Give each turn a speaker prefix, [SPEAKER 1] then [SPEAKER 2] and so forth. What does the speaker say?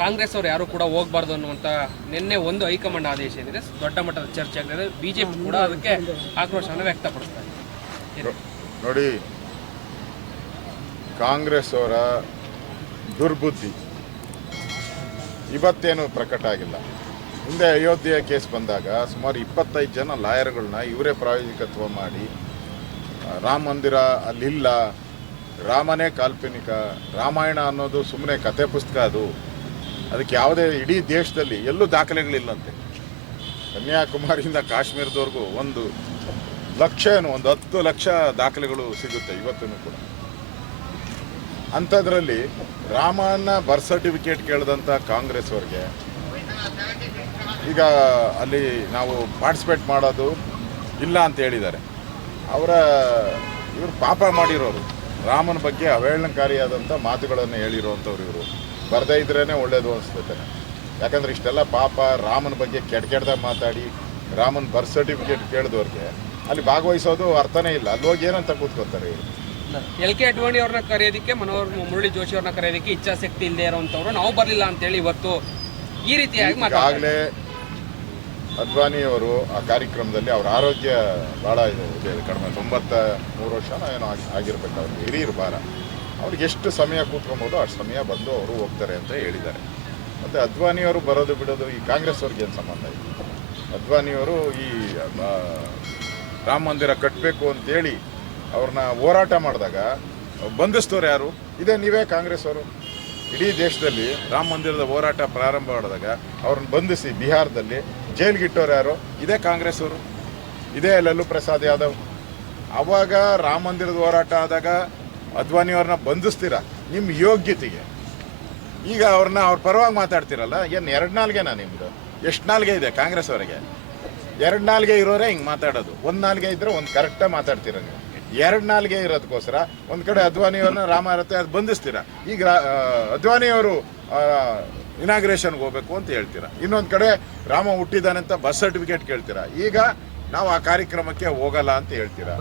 [SPEAKER 1] ಕಾಂಗ್ರೆಸ್ ಅವರು ಯಾರು ಕೂಡ ಹೋಗಬಾರ್ದು ಅನ್ನುವಂತ ನಿನ್ನೆ ಒಂದು ಹೈಕಮಾಂಡ್ ಆದೇಶ ಏನಿದೆ, ದೊಡ್ಡ ಮಟ್ಟದ ಚರ್ಚೆ ಆಗಿದೆ ಬಿಜೆಪಿ ಕೂಡ ಅದಕ್ಕೆ ಆಕ್ರೋಶವನ್ನು ವ್ಯಕ್ತಪಡಿಸ್ತಾರೆ ಇದೆ.
[SPEAKER 2] ನೋಡಿ, ಕಾಂಗ್ರೆಸ್ ಅವರ ದುರ್ಬುದ್ಧಿ ಇವತ್ತೇನು ಪ್ರಕಟ ಆಗಿಲ್ಲ. ಹಿಂದೆ ಅಯೋಧ್ಯೆ ಕೇಸ್ ಬಂದಾಗ ಸುಮಾರು ಇಪ್ಪತ್ತೈದು ಜನ ಲಾಯರ್ಗಳನ್ನ ಇವರೇ ಪ್ರಾಯೋಜಕತ್ವ ಮಾಡಿ ರಾಮ ಮಂದಿರ ಅಲ್ಲಿಲ್ಲ ರಾಮನೇ ಕಾಲ್ಪನಿಕ. ರಾಮಾಯಣ ಅನ್ನೋದು ಸುಮ್ಮನೆ ಕತೆ ಪುಸ್ತಕ ಅದು. ಅದಕ್ಕೆ ಯಾವುದೇ ಇಡೀ ದೇಶದಲ್ಲಿ ಎಲ್ಲೂ ದಾಖಲೆಗಳಿಲ್ಲಂತೆ. ಕನ್ಯಾಕುಮಾರಿಯಿಂದ ಕಾಶ್ಮೀರದವರೆಗೂ ಒಂದು ಲಕ್ಷ ಏನು, ಒಂದು ಹತ್ತು ಲಕ್ಷ ದಾಖಲೆಗಳು ಸಿಗುತ್ತೆ ಇವತ್ತೂ ಕೂಡ. ಅಂಥದ್ರಲ್ಲಿ ರಾಮನ ಬರ್ತ್ ಸರ್ಟಿಫಿಕೇಟ್ ಕೇಳಿದಂಥ ಕಾಂಗ್ರೆಸ್ ಅವ್ರಿಗೆ ಈಗ ಅಲ್ಲಿ ನಾವು ಪಾರ್ಟಿಸಿಪೇಟ್ ಮಾಡೋದು ಇಲ್ಲ ಅಂತ ಹೇಳಿದ್ದಾರೆ. ಅವರ ಇವರು ಪಾಪ ಮಾಡಿರೋರು. ರಾಮನ ಬಗ್ಗೆ ಅವೇಳನಕಾರಿಯಾದಂಥ ಮಾತುಗಳನ್ನು ಹೇಳಿರುವಂಥವ್ರು ಇವರು. ಬರದೇ ಇದ್ರೇ ಒಳ್ಳೇದು ಅನಿಸ್ತೈತೆ ಯಾಕಂದ್ರೆ ಇಷ್ಟೆಲ್ಲ ಪಾಪ ರಾಮನ ಬಗ್ಗೆ ಕೆಟ್ಟ ಕೆಟ್ಟದಾಗ ಮಾತಾಡಿ ರಾಮನ ಬರ್ತ್ ಸರ್ಟಿಫಿಕೇಟ್ ಕೇಳಿದವ್ರಿಗೆ ಅಲ್ಲಿ ಭಾಗವಹಿಸೋದು ಅರ್ಥನೇ ಇಲ್ಲ. ಅಲ್ಲಿ ಹೋಗಿ ಏನಂತ ಕೂತ್ಕೋತಾರೆ ಇವರು?
[SPEAKER 1] ಎಲ್ ಕೆ ಅಡ್ವಾಣಿ ಅವ್ರನ್ನ ಕರೆಯೋದಕ್ಕೆ ಮನೋಹರ್ ಮುರಳಿ ಜೋಶಿ ಅವ್ರನ್ನ ಕರೆಯೋದಕ್ಕೆ ಇಚ್ಛಾಶಕ್ತಿ ಇಲ್ಲದೆ ಇರೋವಂಥವ್ರು ನಾವು ಬರಲಿಲ್ಲ ಅಂತೇಳಿ ಇವತ್ತು ಈ ರೀತಿಯಾಗಿ
[SPEAKER 2] ಈಗಾಗಲೇ ಅದ್ವಾನಿಯವರು ಆ ಕಾರ್ಯಕ್ರಮದಲ್ಲಿ ಅವರ ಆರೋಗ್ಯ ಭಾಳ ಇದೆ ಕಡಿಮೆ. ತೊಂಬತ್ತ ಮೂರು ವರ್ಷ ಏನೋ ಆಗಿ, ಆಗಿರ್ಬೇಕು. ಅವ್ರಿಗೆ ಹಿರಿಯರು ಭಾರ. ಅವ್ರಿಗೆ ಎಷ್ಟು ಸಮಯ ಕೂತ್ಕೊಬೋದು, ಅಷ್ಟು ಸಮಯ ಬಂದು ಅವರು ಹೋಗ್ತಾರೆ ಅಂತ ಹೇಳಿದ್ದಾರೆ. ಮತ್ತು ಅದ್ವಾನಿಯವರು ಬರೋದು ಬಿಡೋದು ಈ ಕಾಂಗ್ರೆಸ್ ಅವ್ರಿಗೆ ಏನು ಸಂಬಂಧ ಇದೆ? ಅದ್ವಾನಿಯವರು ಈ ರಾಮ ಮಂದಿರ ಕಟ್ಟಬೇಕು ಅಂತೇಳಿ ಅವ್ರನ್ನ ಹೋರಾಟ ಮಾಡಿದಾಗ ಬಂಧಿಸ್ತವ್ರು ಯಾರು? ಇದೇ ನೀವೇ ಕಾಂಗ್ರೆಸ್ ಅವರು ಇಡೀ ದೇಶದಲ್ಲಿ ರಾಮ ಮಂದಿರದ ಹೋರಾಟ ಪ್ರಾರಂಭ ಮಾಡಿದಾಗ ಅವ್ರನ್ನ ಬಂಧಿಸಿ ಬಿಹಾರದಲ್ಲಿ ಜೈಲ್ಗಿಟ್ಟವ್ರು ಯಾರು? ಇದೇ ಕಾಂಗ್ರೆಸ್ ಅವರು. ಇದೇ ಲಲ್ಲು ಪ್ರಸಾದ್ ಯಾದವ್. ಅವಾಗ ರಾಮ ಮಂದಿರದ ಹೋರಾಟ ಆದಾಗ ಅದ್ವಾನಿ ಅವ್ರನ್ನ ಬಂಧಿಸ್ತೀರಾ? ನಿಮ್ಮ ಯೋಗ್ಯತೆಗೆ. ಈಗ ಅವ್ರನ್ನ ಅವ್ರ ಪರವಾಗಿ ಮಾತಾಡ್ತಿರಲ್ಲ, ಏನು ಎರಡು ನಾಲ್ಗೆನಾ ನಿಮ್ಮದು ಎಷ್ಟು ನಾಲ್ಗೆ ಇದೆ ಕಾಂಗ್ರೆಸ್ ಅವರಿಗೆ? ಎರಡು ನಾಲ್ಗೆ ಇರೋರೇ ಹಿಂಗೆ ಮಾತಾಡೋದು. ಒಂದು ನಾಲ್ಗೆ ಇದ್ರೆ ಒಂದು ಕರೆಕ್ಟಾಗಿ ಮಾತಾಡ್ತೀರ ಎರಡು ನಾಲ್ಗೆ ಇರೋದಕ್ಕೋಸ್ಕರ ಒಂದು ಕಡೆ ಅದ್ವಾನಿಯವ್ರನ್ನ ರಾಮಾರತೆ ಅದು ಬಂಧಿಸ್ತೀರಾ? ಈಗ ಅದ್ವಾನಿಯವರು ಇನಾಗ್ರೇಷನ್ಗೆ ಹೋಗ್ಬೇಕು ಅಂತ ಹೇಳ್ತೀರಾ? ಇನ್ನೊಂದು ಕಡೆ ರಾಮ ಹುಟ್ಟಿದಾನೆ ಅಂತ ಬಸ್ ಸರ್ಟಿಫಿಕೇಟ್ ಕೇಳ್ತೀರಾ? ಈಗ ನಾವು ಆ ಕಾರ್ಯಕ್ರಮಕ್ಕೆ ಹೋಗಲ್ಲ ಅಂತ ಹೇಳ್ತೀರಾ?